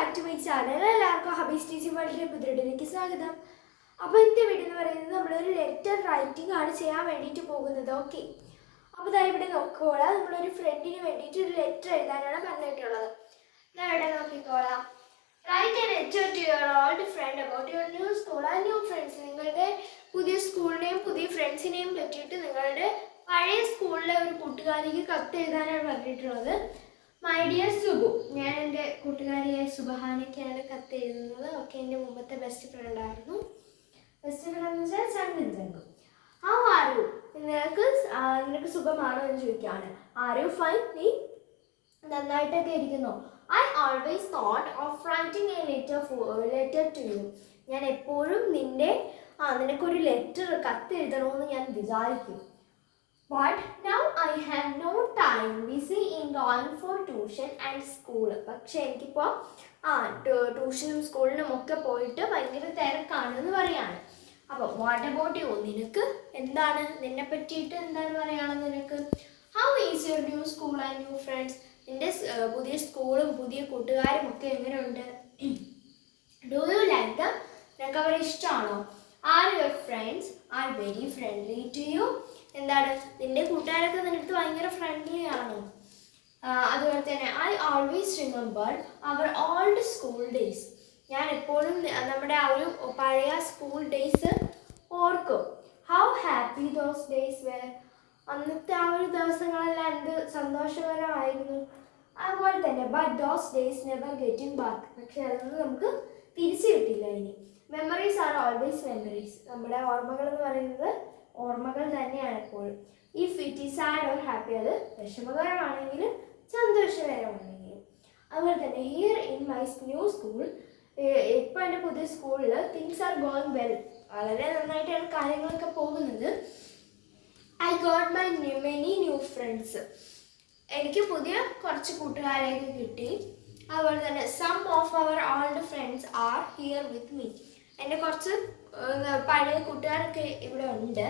Back to my channel. എല്ലാവർക്കും ഹബീസ് teaching വേൾഡിലെ പുതിയതിലേക്ക് സ്വാഗതം. അപ്പോൾ ഇന്നത്തെ വീഡിയോ എന്ന് പറയുന്നത് നമ്മളൊരു ലെറ്റർ റൈറ്റിംഗ് ആണ് ചെയ്യാൻ വേണ്ടിയിട്ട് പോകുന്നത്. ഓക്കെ, അപ്പോൾ ഇതാ ഇവിടെ നോക്കിക്കോളാം. നമ്മളൊരു ഫ്രണ്ടിന് വേണ്ടിയിട്ട് ഒരു ലെറ്റർ എഴുതാനാണ് പറഞ്ഞിട്ടുള്ളത്. ഞാൻ ഇവിടെ നോക്കിക്കോളാം. Write a letter to your old friend about your new school and new friends. നിങ്ങളുടെ പുതിയ സ്കൂളിനെയും പുതിയ ഫ്രണ്ട്സിനെയും പറ്റിയിട്ട് നിങ്ങളുടെ പഴയ സ്കൂളിലെ ഒരു കൂട്ടുകാരിക്ക് കത്ത് എഴുതാനാണ് പറഞ്ഞിട്ടുള്ളത്. മൈ ഡിയർ സുബു, ഞാൻ എൻ്റെ കൂട്ടുകാരിയായ സുബഹാനയ്ക്കാണ് കത്ത് എഴുതുന്നത്. ഓക്കെ, എൻ്റെ മുമ്പത്തെ ബെസ്റ്റ് ഫ്രണ്ട് ആയിരുന്നു. ബെസ്റ്റ് ഫ്രണ്ട് എന്ന് വെച്ചാൽ ചങ്കും ചങ്കും. How are you? നിനക്ക് സുഖമാണോ എന്ന് ചോദിക്കുകയാണ്. Are you fine? നീ നന്നായിട്ടൊക്കെ ഇരിക്കുന്നു. I always thought of writing a letter to you. ഞാൻ എപ്പോഴും നിനക്കൊരു കത്ത് എഴുതണമെന്ന് ഞാൻ വിചാരിക്കും. But now I have no time, busy in going for tuition and school. പക്ഷേ എനിക്കിപ്പോൾ ട്യൂഷനും സ്കൂളിനും ഒക്കെ പോയിട്ട് ഭയങ്കര തിരക്കാണെന്ന് പറയാണ്. അപ്പോൾ വാട്ട് അബൌട്ട് യു? നിന്നെ പറ്റിയിട്ട് എന്താണ് പറയുകയാണെന്ന് നിനക്ക്? How is your new school and new friends? നിൻ്റെ പുതിയ സ്കൂളും പുതിയ കൂട്ടുകാരും ഒക്കെ എങ്ങനെയുണ്ട്? Do you like them? നിനക്ക് അവരെ ഇഷ്ടമാണോ? Are your friends are very friendly to you? നിന്റെ കൂട്ടുകാരൊക്കെ നിനക്ക് ഭയങ്കര ഫ്രണ്ട്ലി ആണോ? അതുപോലെ തന്നെ I always remember our old school days. ഞാൻ എപ്പോഴും നമ്മുടെ ആ ഒരു പഴയ സ്കൂൾ ഡേയ്സ് ഓർക്കും. How happy those days were. അന്നത്തെ ആ ഒരു ദിവസങ്ങളെല്ലാം എന്ത് സന്തോഷകരമായിരുന്നു. അതുപോലെ തന്നെ but those days never getting back. പക്ഷെ അതൊന്നും നമുക്ക് തിരിച്ചു കിട്ടില്ല ഇനി. Memories are always memories. നമ്മുടെ ഓർമ്മകൾ എന്ന് പറയുന്നത് ഓർമ്മകൾ തന്നെയാണ് എപ്പോഴും. If it is sad or happy, അത് വിഷമകരമാണെങ്കിലും സന്തോഷകരമാണെങ്കിലും. അതുപോലെ തന്നെ here in my new school, ഇപ്പോൾ എൻ്റെ പുതിയ സ്കൂളിൽ തിങ്സ് ആർ ഗോയിങ് വെൽ. വളരെ നന്നായിട്ടാണ് കാര്യങ്ങളൊക്കെ പോകുന്നത്. I got my many new friends. എനിക്ക് പുതിയ കുറച്ച് കൂട്ടുകാരെയൊക്കെ കിട്ടി. അതുപോലെ തന്നെ some of our old friends are here with me. എൻ്റെ കുറച്ച് പഴയ കൂട്ടുകാരൊക്കെ ഇവിടെ ഉണ്ട്.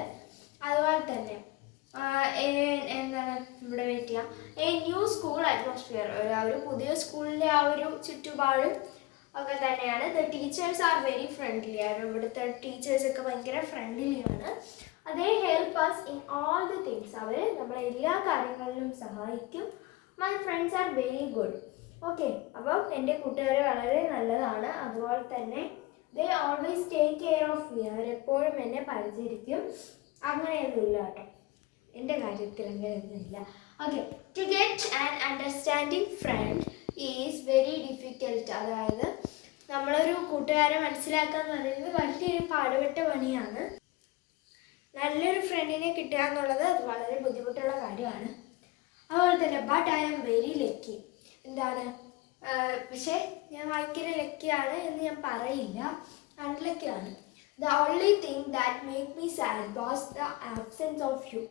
അതുപോലെ തന്നെ ഇവിടെ വെയിറ്റ് ചെയ്യാം. A new school atmosphere. ഒരു പുതിയ സ്കൂളിലെ ആ ഒരു ചുറ്റുപാടും ഒക്കെ തന്നെയാണ്. The teachers are very friendly. ഇവിടുത്തെ ടീച്ചേഴ്സൊക്കെ ഭയങ്കര ഫ്രണ്ട്ലിയാണ്. അതേ help us in all the things. അവർ നമ്മളെ എല്ലാ കാര്യങ്ങളിലും സഹായിക്കും. My friends are very good. Okay, അപ്പം എൻ്റെ കൂട്ടുകാർ വളരെ നല്ലതാണ്. അതുപോലെ തന്നെ they always take care of me. അവരെപ്പോഴും എന്നെ പരിചരിക്കും. അങ്ങനെയൊന്നുമില്ല കേട്ടോ, എൻ്റെ കാര്യത്തിൽ അങ്ങനെയൊന്നുമില്ല. Okay, to get an understanding friend is very difficult. അതായത് നമ്മളൊരു കൂട്ടുകാരെ മനസ്സിലാക്കുക എന്ന് പറയുന്നത് വലിയൊരു പാടുപെട്ട പണിയാണ്. നല്ലൊരു ഫ്രണ്ടിനെ കിട്ടുക എന്നുള്ളത് അത് വളരെ ബുദ്ധിമുട്ടുള്ള കാര്യമാണ്. അതുപോലെ തന്നെ but I am very lucky. പക്ഷേ ഞാൻ ഭയങ്കര ലക്കിയാണ് എന്ന് ഞാൻ പറയില്ല, അൺലക്കിയാണ്. The only thing that make me sad was the absence of you.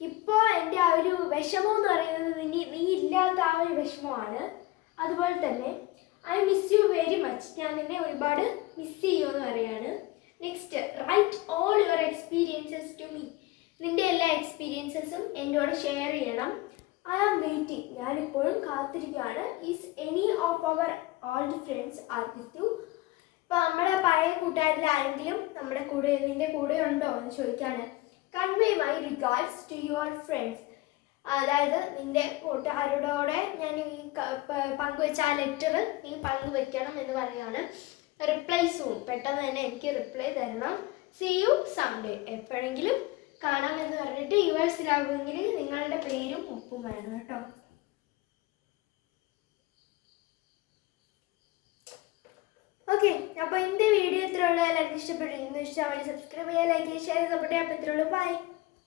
ഇപ്പോൾ എൻ്റെ ആ ഒരു വിഷമം എന്ന് പറയുന്നത് നീ ഇല്ലാത്ത ആ ഒരു വിഷമമാണ്. അതുപോലെ തന്നെ I miss you very much. ഞാൻ നിന്നെ ഒരുപാട് മിസ് ചെയ്യുമെന്ന് പറയാണ്. Next, write all your experiences to me. നിൻ്റെ എല്ലാ എക്സ്പീരിയൻസസും എന്നോട് ഷെയർ ചെയ്യണം. I am waiting. ഞാനിപ്പോഴും കാത്തിരിക്കുകയാണ്. Is any of our old friends are with you. ഇപ്പോൾ നമ്മുടെ പഴയ കൂട്ടുകാരിൽ ആരെങ്കിലും നിൻ്റെ കൂടെ ഉണ്ടോ എന്ന് ചോദിക്കുകയാണ്. Convey my regards to your friends. അതായത് നിൻ്റെ കൂട്ടുകാരോടെ ഞാൻ ഈ പങ്കുവെച്ച ആ ലെറ്റർ നീ പങ്കുവെക്കണം എന്ന് പറയുകയാണ്. Reply soon. പെട്ടെന്ന് തന്നെ എനിക്ക് റിപ്ലൈ തരണം. See you someday. എപ്പോഴെങ്കിലും കാണാമെന്ന് പറഞ്ഞിട്ട് യുവേഴ്സിലാകുമെങ്കിൽ നിങ്ങളുടെ പേരും ഒപ്പും വേണം കേട്ടോ. ഓക്കെ, അപ്പോൾ ഇന്നത്തെ വീഡിയോ ഇത്രയുള്ളൂ. എല്ലാവർക്കും ഇഷ്ടപ്പെട്ടു. ഇഷ്ടമായി സബ്സ്ക്രൈബ് ചെയ്യുക, ലൈക്ക് ചെയ്യുക, ഷെയർ ചെയ്ത് സപ്പോർട്ട് ചെയ്യാൻ. അപ്പോൾ ഇത്രയുള്ളൂ. ബൈ.